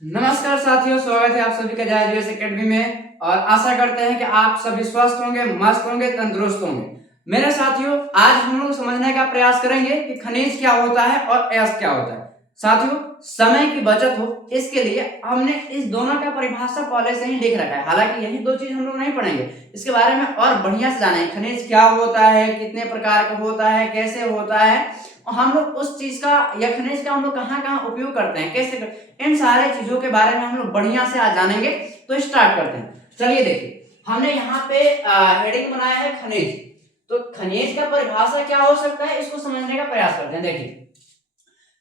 नमस्कार साथियों, स्वागत है आप सभी का जायज एकेडमी में। और आशा करते हैं कि आप सभी स्वस्थ होंगे, मस्त होंगे, तंदुरुस्त होंगे। मेरे साथियों, आज हम लोग समझने का प्रयास करेंगे कि खनिज क्या होता है और अयस्क क्या होता है। साथियों, समय की बचत हो इसके लिए हमने इस दोनों का परिभाषा पहले से ही लिख रखा है। हालांकि यही दो चीज हम लोग नहीं पढ़ेंगे, इसके बारे में और बढ़िया से जानेंगे। खनिज क्या होता है, कितने प्रकार का होता है, कैसे होता है, और हम लोग उस चीज का या खनिज का हम लोग कहाँ कहाँ उपयोग करते हैं, कैसे इन सारे चीजों के बारे में हम लोग बढ़िया से आज जानेंगे। तो स्टार्ट करते हैं। चलिए देखिए, हमने यहाँ पे हेडिंग बनाया है खनिज। तो खनिज का परिभाषा क्या हो सकता है, इसको समझने का प्रयास करते हैं। देखिए,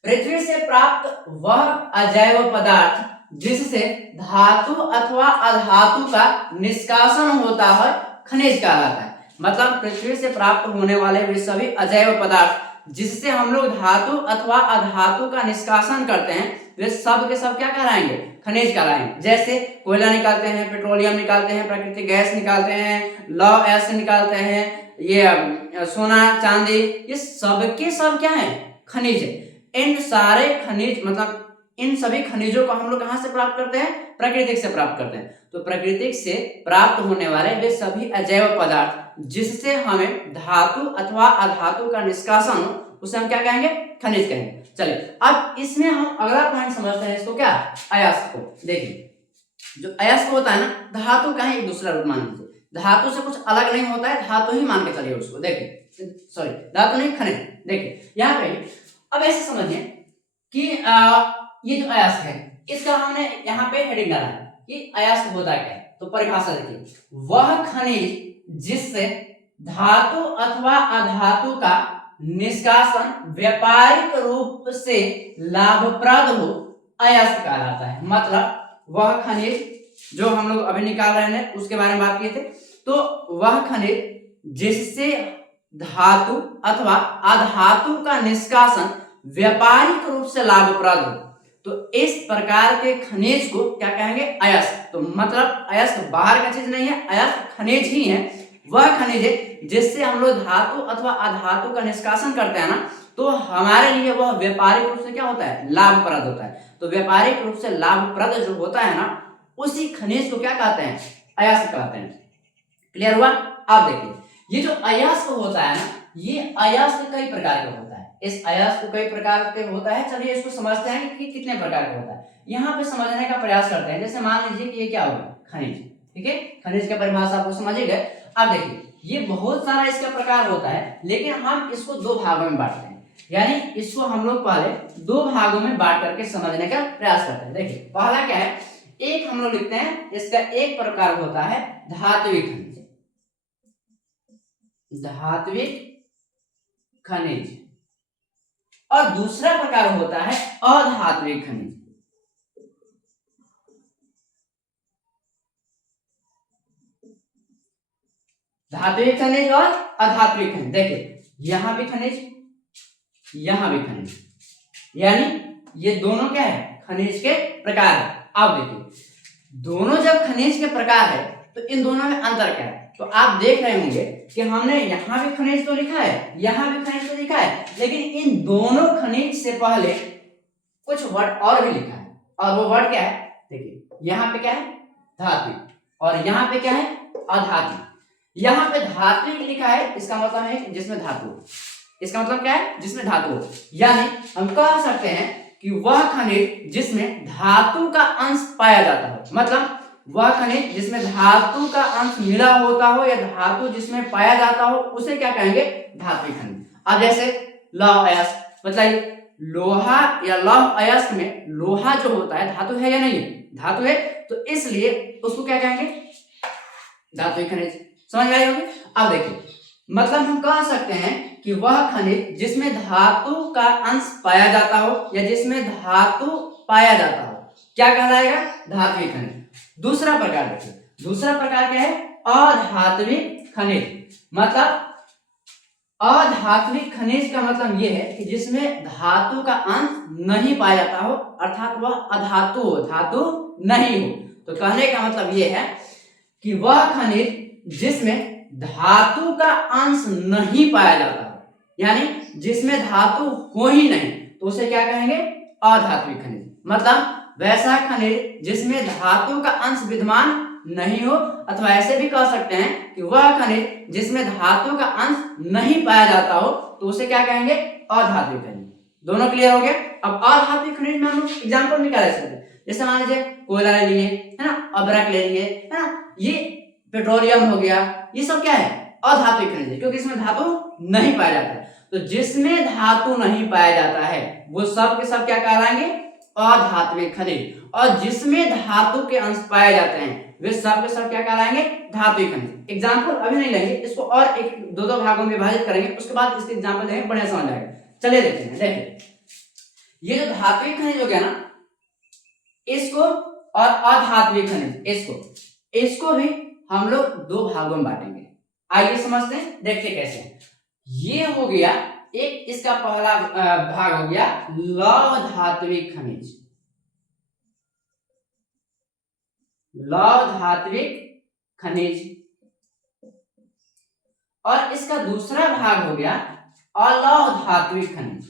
पृथ्वी से प्राप्त वह अजैव पदार्थ जिससे धातु अथवा अधातु का निष्कासन होता है, खनिज कहलाता है। मतलब पृथ्वी से प्राप्त होने वाले वे सभी अजैव पदार्थ जिससे हम लोग धातु अथवा अधातु का निष्कासन करते हैं, वे सब के सब क्या कहलाएंगे, खनिज कहलाएंगे। जैसे कोयला निकालते हैं, पेट्रोलियम निकालते हैं, प्राकृतिक गैस निकालते हैं, लौह अयस्क निकालते हैं, ये सोना चांदी, ये सब के सब क्या है, खनिज है। इन सारे खनिज मतलब इन सभी खनिजों को हम लोग कहां से प्राप्त करते हैं, प्रकृति से प्राप्त करते हैं। तो प्रकृति से प्राप्त होने वाले वे सभी अजैव पदार्थ जिससे हमें धातु अथवा अधातु का निष्कासन हो, उसे हम क्या कहेंगे, खनिज कहेंगे। चलिए अब इसमें हम अगला पॉइंट समझते हैं, इसको क्या, अयस्क को। देखिए, जो अयस्क होता है ना, धातु का ही एक दूसरा रूप मान लीजिए। धातु से कुछ अलग नहीं होता है, धातु ही मान के चलिए उसको। देखिए, सॉरी धातु नहीं, खनिज। देखिए यहाँ पे अब ऐसे समझिए कि ये जो अयस्क है, इसका हमने यहाँ पे हेडिंग डाला है कि अयस्क होता क्या है। तो परिभाषा देखिए, वह खनिज जिससे धातु अथवा अधातु का निष्कासन व्यापारिक रूप से लाभप्रद हो, अयस्क कहलाता है। मतलब वह खनिज जो हम लोग अभी निकाल रहे हैं उसके बारे में बात किए थे। तो वह खनिज जिससे धातु अथवा अधातु का निष्कासन व्यापारिक रूप से लाभप्रद हो, तो इस प्रकार के खनिज को क्या कहेंगे, अयस्क। तो मतलब अयस्क बाहर का चीज नहीं है, अयस्क खनिज ही है। वह खनिज है जिससे हम लोग धातु अथवा अधातु का निष्कासन करते हैं ना, तो हमारे लिए वह व्यापारिक रूप से क्या होता है, लाभप्रद होता है। तो व्यापारिक रूप से लाभप्रद जो होता है ना, उसी खनिज को क्या कहते हैं, अयस्क कहते हैं। क्लियर हुआ। अब देखिए, ये जो अयस्क होता है ना, ये अयस्क कई प्रकार का होता है। इस अयस्क कई प्रकार के होता है। चलिए इसको समझते हैं कि कितने प्रकार का होता है। यहाँ पे समझने का प्रयास करते हैं। जैसे मान लीजिए कि ये क्या होगा, खनिज। ठीक है, खनिज का परिभाषा आपको समझ ही गए। अब देखिए, ये बहुत सारा इसका प्रकार होता है, लेकिन हम इसको दो भागों में बांटते हैं। यानी इसको हम लोग पहले दो भागों में बांट करके समझने का प्रयास करते हैं। देखिए, पहला क्या है, एक हम लोग लिखते हैं, इसका एक प्रकार होता है धात्विक खनिज। धात्विक खनिज। और दूसरा प्रकार होता है अधात्विक खनिज। धात्विक खनिज और अधात्विक खनिज। देखिए, यहां भी खनिज, यहां भी खनिज, यानी ये दोनों क्या है, खनिज के प्रकार है। अब देखिए, दोनों जब खनिज के प्रकार है तो इन दोनों में अंतर क्या है। तो आप देख रहे होंगे कि हमने यहां भी खनिज तो लिखा है, यहां भी खनिज तो लिखा है, लेकिन इन दोनों खनिज से पहले कुछ वर्ड और भी लिखा है। और वो वर्ड क्या है, देखिए, यहाँ पे क्या है, धात्विक, और यहाँ पे क्या है, अधात्विक। यहाँ पे धात्विक लिखा है, इसका मतलब है जिसमें धातु। इसका मतलब क्या है, जिसमें धातु हो। यानी हम कह सकते हैं कि वह खनिज जिसमें धातु का अंश पाया जाता है। मतलब वह खनिज जिसमें धातु का अंश मिला होता हो या धातु जिसमें पाया जाता हो, उसे क्या कहेंगे, धात्विक खनिज। अब जैसे लौह अयस्क, मतलब लोहा या लौह अयस्क में लोहा जो होता है धातु है या नहीं है, धातु है, तो इसलिए उसको क्या कहेंगे, धात्विक खनिज। समझ में आई होगी। अब देखिए, मतलब हम कह सकते हैं कि वह खनिज जिसमें धातु का अंश पाया जाता हो या जिसमें धातु पाया जाता हो, क्या कहलाएगा, धात्विक खनिज। दूसरा प्रकार देखिए, दूसरा प्रकार क्या है, अधात्विक खनिज। मतलब अधात्विक खनिज का मतलब यह है कि जिसमें धातु का अंश नहीं पाया जाता हो, अर्थात वह अधातु हो, धातु नहीं हो। तो कहने का मतलब यह है कि वह खनिज जिसमें धातु का अंश नहीं पाया जाता हो, यानी जिसमें धातु हो ही नहीं, तो उसे क्या कहेंगे, अधात्विक खनिज। मतलब वैसा खनिज जिसमें धातु का अंश विद्यमान नहीं हो, अथवा ऐसे भी कह सकते हैं कि वह खनिज जिसमें धातु का अंश नहीं पाया जाता हो, तो उसे क्या कहेंगे? अधात्विक खनिज। दोनों क्लियर हो गया? अब अधात्विक खनिज में हम लोग एग्जांपल निकाल सकते हैं। जैसे मान लीजिए कोयला ले लिए, है ना, अभ्रक ले लिए, है ना, ये पेट्रोलियम हो गया, ये सब क्या है? अधात्विक खनिज है, क्योंकि इसमें धातु नहीं पाया जाता है। तो जिसमें धातु नहीं पाया जाता है वो सब के सब क्या कहलाएंगे? अधात्विक खनिज। और जिसमें धातु के अंश पाए जाते हैं वे सब के सब क्या कहलाएंगे? धात्विक खनिज। एग्जांपल अभी नहीं लेंगे, इसको और एक दो भागों में विभाजित करेंगे, उसके बाद इसके एग्जांपल देंगे, बढ़िया समझ आएगा। चलिए देखते हैं। देखिए ये जो धात्विक खनिज हो गया ना, इसको और अधात्विक खनिज, इसको भी हम लोग दो भागों में बांटेंगे। आइए समझते हैं, देखते कैसे। ये हो गया एक, इसका पहला भाग हो गया लौह धात्विक खनिज, लौह धात्विक खनिज। और इसका दूसरा भाग हो गया अलौह धात्विक खनिज।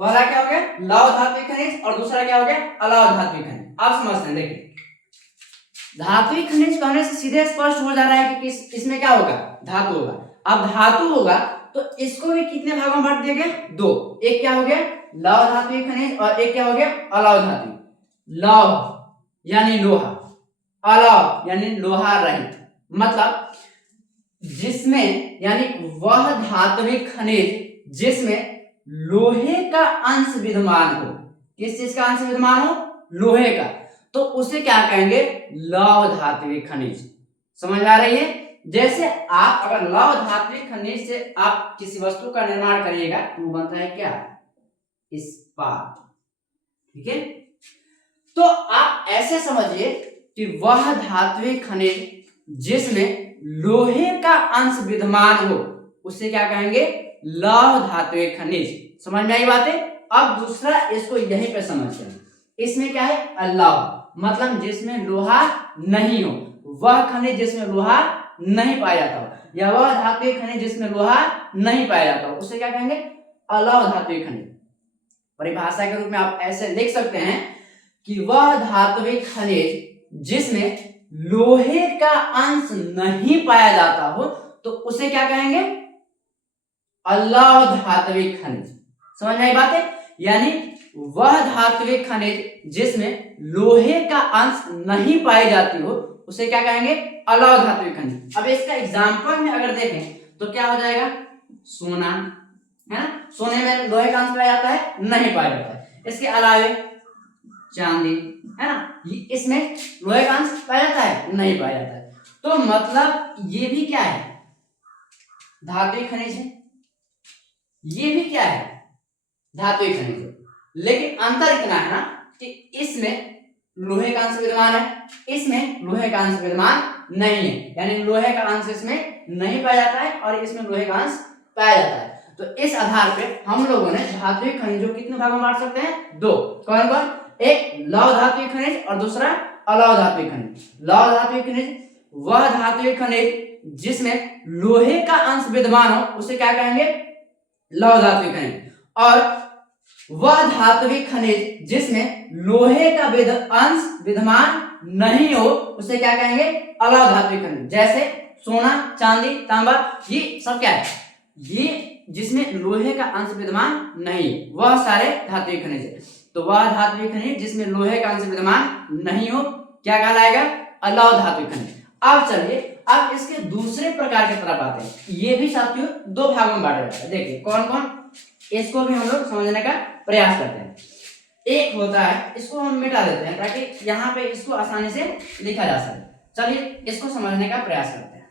पहला क्या हो गया? लौह धात्विक खनिज, और दूसरा क्या हो गया? अलौह धात्विक खनिज। आप समझते हैं, देखिए धात्विक खनिज कहने से सीधे स्पष्ट हो जा रहा है कि इसमें क्या होगा? धातु होगा। अब धातु होगा तो इसको भी कितने भागों में बांट दिया गया? दो। एक क्या हो गया? लौह धात्विक खनिज, और एक क्या हो गया? अलौह धात्विक। लौह यानी लोहा, अलौह यानी लोहा रहित। मतलब जिसमें, यानी वह धात्विक खनिज जिसमें लोहे का अंश विद्यमान हो। किस चीज का अंश विद्यमान हो? लोहे का। तो उसे क्या कहेंगे? लौह धात्विक खनिज। समझ आ रही है? जैसे आप अगर लौह धात्विक खनिज से आप किसी वस्तु का निर्माण करिएगा तो वो बनता है क्या? इस्पात। ठीक है? तो आप ऐसे समझिए कि वह धात्विक खनिज जिसमें लोहे का अंश विद्यमान हो उसे क्या कहेंगे? लौह धात्विक खनिज। समझ में आई बातें? अब दूसरा, इसको यहीं पे समझते हैं। इसमें क्या है? अलौह, मतलब जिसमें लोहा नहीं हो, वह खनिज जिसमें लोहा नहीं पाया जाता हो, या वह धात्विक खनिज जिसमें लोहा नहीं पाया जाता हो, उसे क्या कहेंगे? अलौह धात्विक खनिज। परिभाषा के रूप में आप ऐसे लिख सकते हैं कि वह धात्विक खनिज जिसमें लोहे का अंश नहीं पाया जाता हो तो उसे क्या कहेंगे? अलौह धात्विक खनिज। समझ में आई बातें? यानी वह धात्विक खनिज जिसमें लोहे का अंश नहीं पाई जाती हो उसे क्या कहेंगे? अलौह धात्विक खनिज। अब इसका एग्जांपल में अगर देखें तो क्या हो जाएगा? सोना, है ना, सोने में लोहे का अंश पाया जाता है? नहीं पाया जाता है। इसके अलावे चांदी, है ना, इसमें लोहे का अंश पाया जाता है? नहीं पाया जाता है। तो मतलब ये भी क्या है? धात्विक खनिज है। ये भी क्या है? धात्विक खनिज है। लेकिन अंतर इतना है ना कि इसमें लोहे का अंश विद्यमान है, इसमें लोहे का अंश विद्यमान नहीं है। यानी लोहे का अंश इसमें नहीं पाया जाता है और इसमें लोहे का अंश पाया जाता है। तो इस आधार पे हम लोगों ने धात्विक खनिजों कितने भागों में बांट सकते हैं? दो। कौन कौन? एक लौह धात्विक खनिज और दूसरा अलौह धात्विक खनिज। लौह धात्विक खनिज वह धात्विक खनिज जिसमें लोहे का अंश विद्यमान हो उसे क्या कहेंगे? लौह धात्विक खनिज। और वह धात्विक खनिज जिसमें लोहे का अंश विद्यमान नहीं हो उसे क्या कहेंगे? अलौह धात्विक खनिज। जैसे सोना, चांदी, तांबा, ये सब क्या है? ये जिसमें लोहे का अंश विद्यमान नहीं, वह सारे धात्विक खनिज है। तो वह धात्विक खनिज जिसमें लोहे का अंश विद्यमान नहीं हो क्या कहलाएगा? अलौह धात्विक खनिज। अब चलिए अब इसके दूसरे प्रकार की तरफ आते हैं। ये भी साथियों दो भागों में बांटा जाता है। देखिए कौन कौन, इसको भी हम लोग समझने का प्रयास करते हैं। एक होता है, इसको हम मिटा देते हैं ताकि यहाँ पे इसको आसानी से लिखा जा सके। चलिए इसको समझने का प्रयास करते हैं।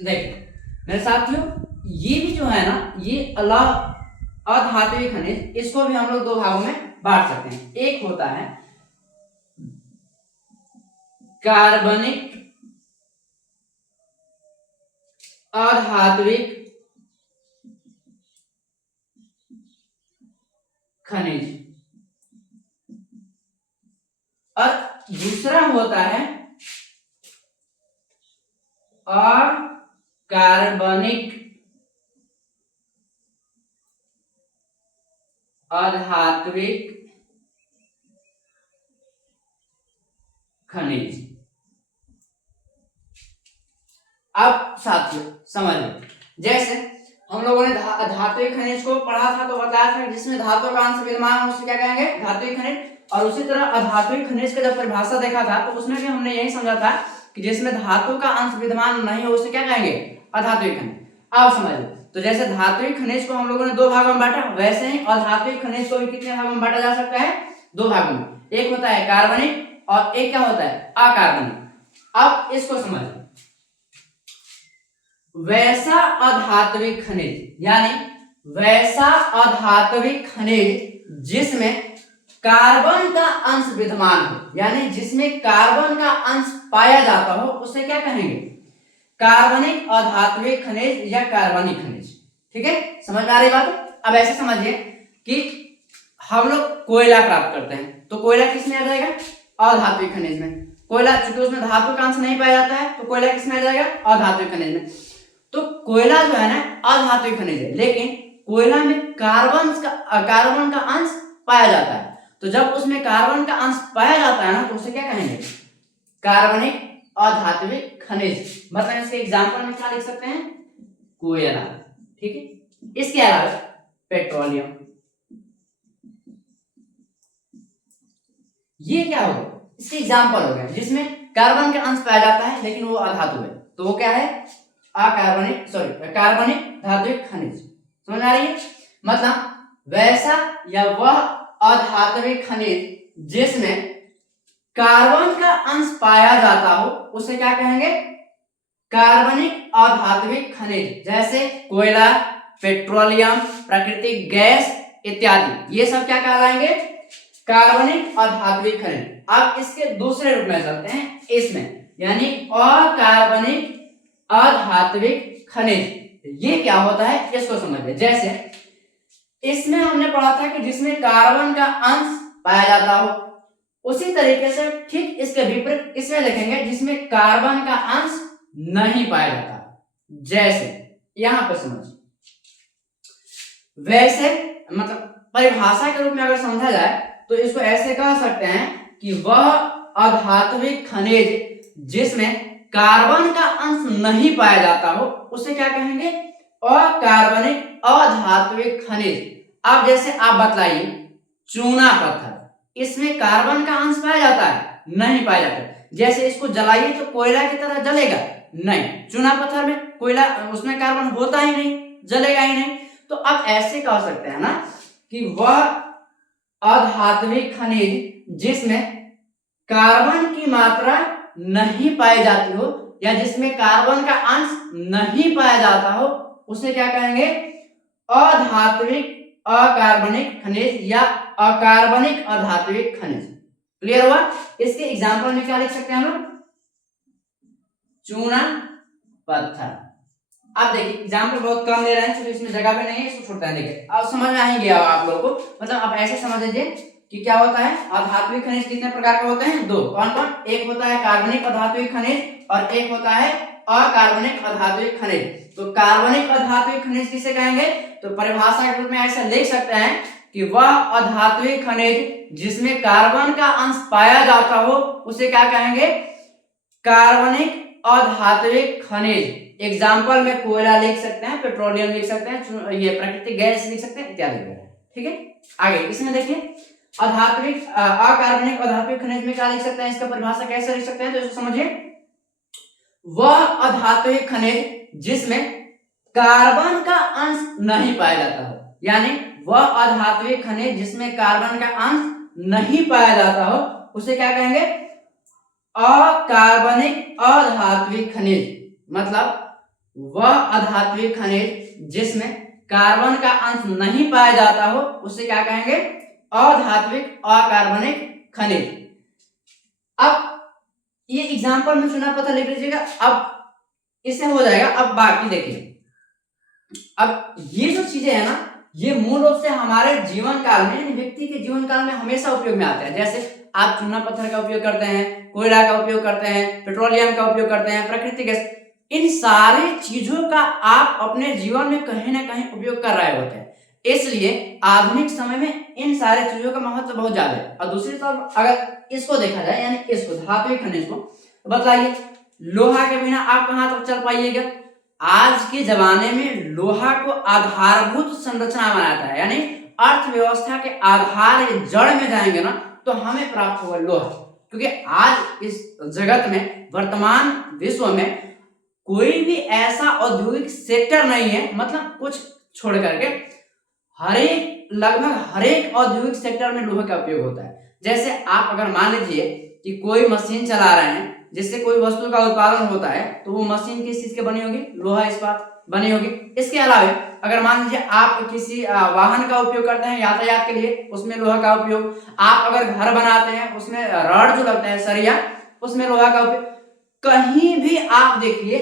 देखिए मेरे साथियों, ये भी जो है ना, ये अधात्विक खनिज, इसको भी हम लोग दो भागों में बांट सकते हैं। एक होता है कार्बनिक अधात्विक खनिज, और दूसरा होता है अकार्बनिक अधात्विक खनिज। अब साथियों समझिए, जैसे हम लोगों ने धात्विक खनिज को पढ़ा था तो बताया था जिसमें धातु का अंश विद्यमान है उसे क्या कहेंगे, धात्विक खनिज। और उसी तरह अधात्विक खनिज का जब परिभाषा देखा था तो उसमें भी हमने यही समझा था कि जिसमें धातु का अंश विद्यमान नहीं हो उसे क्या कहेंगे, अधात्विक खनिज। अब समझिए, तो जैसे धात्विक खनिज को हम लोगों ने दो भागों में बांटा, वैसे ही अधात्विक खनिज को भी कितने भागों में बांटा जा सकता है, दो भागों में। एक होता है कार्बनिक और एक क्या होता है, अकार्बनिक। अब इसको समझिए, वैसा अधात्विक खनिज यानी वैसा अधात्विक खनिज जिसमें कार्बन का अंश विद्यमान हो, यानी जिसमें कार्बन का अंश पाया जाता हो उसे क्या कहेंगे, कार्बनिक अधात्विक खनिज या कार्बनिक खनिज। ठीक है, समझ में आ रही बात। अब ऐसे समझिए कि हम लोग कोयला प्राप्त करते हैं तो कोयला किस में आ जाएगा, अधात्विक खनिज में। कोयला चूंकि उसमें धातु का अंश नहीं पाया जाता है तो कोयला किस में आ जाएगा, अधात्विक खनिज में। तो कोयला जो है ना अधात्विक खनिज है, लेकिन कोयला में कार्बन का अंश पाया जाता है। तो जब उसमें कार्बन का अंश पाया जाता है ना तो उसे क्या कहेंगे, कार्बनिक अधात्विक खनिज। मतलब इसके एग्जांपल में क्या लिख सकते हैं, कोयला। ठीक है, इसके अलावा पेट्रोलियम, ये क्या हो गया, इसके एग्जांपल हो गए जिसमें कार्बन का अंश पाया जाता है लेकिन वो अधातु है, तो वो क्या है, कार्बनिक धात्विक खनिज। समझ आ रही है। मतलब वैसा या वह अधात्विक खनिज जिसमें कार्बन का अंश पाया जाता हो उसे क्या कहेंगे, कार्बनिक अधात्विक खनिज। जैसे कोयला, पेट्रोलियम, प्राकृतिक गैस इत्यादि, ये सब क्या कहलाएंगे, कार्बनिक अधात्विक खनिज। अब इसके दूसरे रूप में चलते हैं इसमें, यानी अकार्बनिक अधात्विक खनिज। ये क्या होता है इसको समझिए। जैसे इसमें हमने पढ़ा था कि जिसमें कार्बन का अंश पाया जाता हो, उसी तरीके से ठीक इसके विपरीत इसमें लिखेंगे जिसमें कार्बन का अंश नहीं पाया जाता। जैसे यहां पर समझिए, वैसे मतलब परिभाषा के रूप में अगर समझा जाए तो इसको ऐसे कह सकते हैं कि वह अधात्विक खनिज जिसमें कार्बन का अंश नहीं पाया जाता हो उसे क्या कहेंगे, अकार्बनिक अधात्विक खनिज। अब जैसे आप बतलाइए, चूना पत्थर, इसमें कार्बन का अंश पाया जाता है, नहीं पाया जाता। जैसे इसको जलाइए तो कोयला की तरह जलेगा नहीं, चूना पत्थर में कोयला उसमें कार्बन होता ही नहीं, जलेगा ही नहीं। तो अब ऐसे कह सकते हैं ना कि वह अधात्विक खनिज जिसमें कार्बन की मात्रा नहीं पाई जाती हो या जिसमें कार्बन का अंश नहीं पाया जाता हो उसे क्या कहेंगे, अधात्विक अकार्बनिक खनिज या अकार्बनिक अधात्विक खनिज। क्लियर हुआ। इसके एग्जांपल में क्या लिख सकते हैं हम लोग, चूना पत्थर। अब देखिए एग्जांपल बहुत कम दे रहे हैं क्योंकि इसमें जगह भी नहीं है, इसको छोड़ते हैं। देखिए अब समझ में आ ही गया आप लोगों को। मतलब आप ऐसे समझ लीजिए कि क्या होता है, अधात्विक खनिज कितने प्रकार के होते हैं, दो। कौन कौन, एक होता है कार्बनिक अधात्विक खनिज और एक होता है अकार्बनिक अधात्विक खनिज। तो कार्बनिक अधात्विक खनिज किसे कहेंगे, तो परिभाषा के रूप में ऐसा लिख सकते हैं कि वह अधात्विक खनिज जिसमें कार्बन का अंश पाया जाता हो उसे क्या कहेंगे, कार्बनिक अधात्विक खनिज। एग्जाम्पल में कोयला लिख सकते हैं, पेट्रोलियम लिख सकते हैं, ये प्राकृतिक गैस लिख सकते हैं इत्यादि वगैरह। ठीक है, आगे इसमें देखिए अधात्विक अकार्बनिक अधात्विक खनिज में क्या लिख सकते हैं, इसका परिभाषा कैसे लिख सकते हैं, तो इसको समझिए, वह अधात्विक खनिज जिसमें कार्बन का अंश नहीं पाया जाता हो, यानी वह अधात्विक खनिज जिसमें कार्बन का अंश नहीं पाया जाता हो उसे क्या कहेंगे, अकार्बनिक अधात्विक खनिज। मतलब वह अधात्विक खनिज जिसमें कार्बन का अंश नहीं पाया जाता हो उसे क्या कहेंगे, अधात्विक अकार्बनिक खनिज। अब ये एग्जांपल में चुना पत्थर लिख लीजिएगा, अब इससे हो जाएगा। अब बाकी देखिए, अब ये जो चीजें है ना ये मूल रूप से हमारे जीवन काल में, व्यक्ति के जीवन काल में हमेशा उपयोग में आते हैं। जैसे आप चूना पत्थर का उपयोग करते हैं, कोयला का उपयोग करते हैं, पेट्रोलियम का उपयोग करते हैं, प्राकृतिक गैस, इन सारी चीजों का आप अपने जीवन में कहीं ना कहीं उपयोग कर रहे होते हैं। इसलिए आधुनिक समय में इन सारे चीजों का महत्व बहुत ज्यादा है। और दूसरी तरफ अगर इसको देखा जाए, यानी इसको धातु खनिज को, तो बताइए लोहा के बिना आप कहां तक चल पाइएगा? आज के जमाने में लोहा को आधारभूत संरचना बनाता है, यानी अर्थव्यवस्था के आधार जड़ में जाएंगे ना तो हमें प्राप्त होगा लोहा। क्योंकि आज इस जगत में, वर्तमान विश्व में कोई भी ऐसा औद्योगिक सेक्टर नहीं है, मतलब कुछ छोड़ करके लगभग हर एक औद्योगिक सेक्टर में लोहे का उपयोग होता है। जैसे आप अगर मान लीजिए कि कोई मशीन चला रहे हैं जिससे कोई वस्तु का उत्पादन होता है, तो वो मशीन किस चीज की बनी होगी? लोहा इस्पात बनी होगी। इसके अलावा अगर मान लीजिए आप किसी वाहन का उपयोग करते हैं यातायात के लिए, उसमें लोहा का उपयोग। आप अगर घर बनाते हैं उसमें रॉड जो लगता है, सरिया, उसमें लोहा का उपयोग। कहीं भी आप देखिए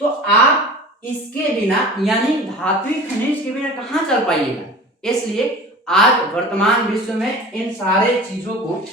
तो आप इसके बिना, यानी धात्विक खनिज के बिना कहां चल पाइएगा। इसलिए आज वर्तमान विश्व में इन सारे चीजों को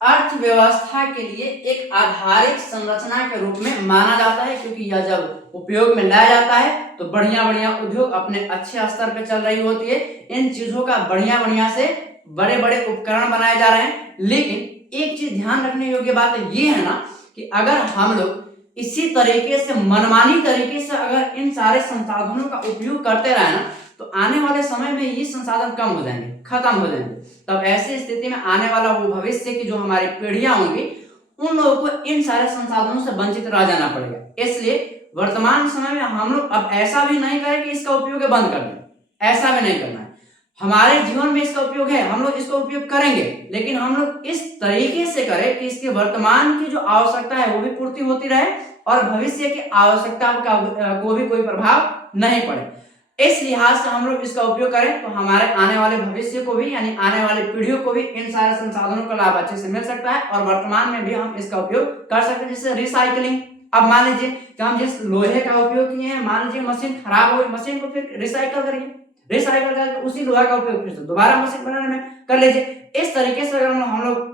अर्थव्यवस्था के लिए एक आधारिक संरचना के रूप में माना जाता है, क्योंकि यह जब उपयोग में लाया जाता है तो बढ़िया बढ़िया उद्योग अपने अच्छे स्तर पे चल रही होती है। इन चीजों का बढ़िया से बड़े बड़े उपकरण बनाए जा रहे हैं। लेकिन एक चीज ध्यान रखने योग्य बात ये है ना कि अगर हम लोग इसी तरीके से, मनमानी तरीके से अगर इन सारे संसाधनों का उपयोग करते रहे ना, तो आने वाले समय में ये संसाधन कम हो जाएंगे, खत्म हो जाएंगे। तब ऐसी स्थिति में आने वाला वो भविष्य की जो हमारी पीढ़ियां होंगी, उन लोगों को इन सारे संसाधनों से वंचित रह जाना पड़ेगा। इसलिए वर्तमान समय में हम लोग अब ऐसा भी नहीं करें कि इसका उपयोग बंद कर दें, ऐसा भी नहीं करना है। हमारे जीवन में इसका उपयोग है, हम लोग इसका उपयोग करेंगे, लेकिन हम लोग इस तरीके से करें कि इसके वर्तमान की जो आवश्यकता है वो भी पूर्ति होती रहे और भविष्य की आवश्यकता को भी कोई प्रभाव नहीं पड़े। इस लिहाज से हम लोग इसका उपयोग करें तो हमारे आने वाले भविष्य को भी, यानी आने वाली पीढ़ियों को भी इन सारे संसाधनों का लाभ अच्छे से मिल सकता है और वर्तमान में भी हम इसका उपयोग कर सकते हैं। जैसे रिसाइकलिंग, अब मान लीजिए कि हम जिस लोहे का उपयोग किए हैं, मान लीजिए मशीन खराब हो गई, मशीन को फिर रिसाइकल करिए, रिसाइकल करके उसी लोहा का उपयोग फिर से दोबारा मशीन बनाने में कर लीजिए। इस तरीके से अगर हम लोग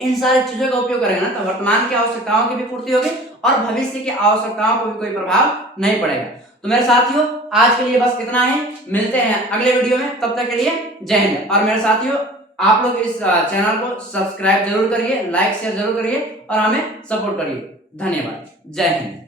इन सारी चीजों का उपयोग करेंगे ना तो वर्तमान की आवश्यकताओं की भी पूर्ति होगी और भविष्य की आवश्यकताओं को भी कोई प्रभाव नहीं पड़ेगा। तो मेरे साथियों, आज के लिए बस इतना ही। मिलते हैं अगले वीडियो में, तब तक के लिए जय हिंद। और मेरे साथियों, आप लोग इस चैनल को सब्सक्राइब जरूर करिए, लाइक शेयर जरूर करिए और हमें सपोर्ट करिए। धन्यवाद। जय हिंद।